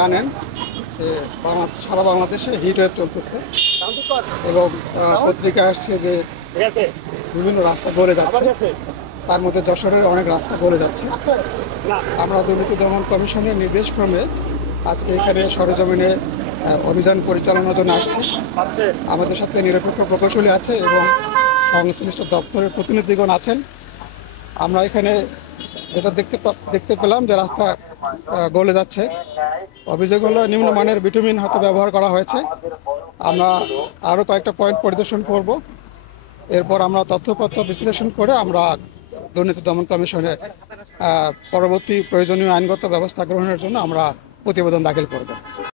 জানেন যে সারা বাংলাদেশে হিট ওয়েভ চলতেছে এবং পত্রিকায় আসছে যে বিভিন্ন রাস্তা গলে যাচ্ছে, তার মধ্যে যশোরের অনেক রাস্তা গলে যাচ্ছে। আমরা দুর্নীতি দমন কমিশনের নির্দেশক্রমে আজকে এখানে সরেজমিনে অভিযান পরিচালনার জন্য আসছি। আমাদের সাথে নিরপেক্ষ প্রকৌশলী আছে এবং সংশ্লিষ্ট দপ্তরের প্রতিনিধিগণ আছেন। আমরা এখানে যেটা দেখতে পেলাম যে রাস্তা গলে যাচ্ছে, অভিযোগ হলো নিম্নমানের বিটুমিন হয়তো ব্যবহার করা হয়েছে। আমরা আরও কয়েকটা পয়েন্ট পরিদর্শন করব, এরপর আমরা তথ্যপত্র বিশ্লেষণ করে আমরা দুর্নীতি দমন কমিশনে পরবর্তী প্রয়োজনীয় আইনগত ব্যবস্থা গ্রহণের জন্য আমরা প্রতিবেদন দাখিল করব।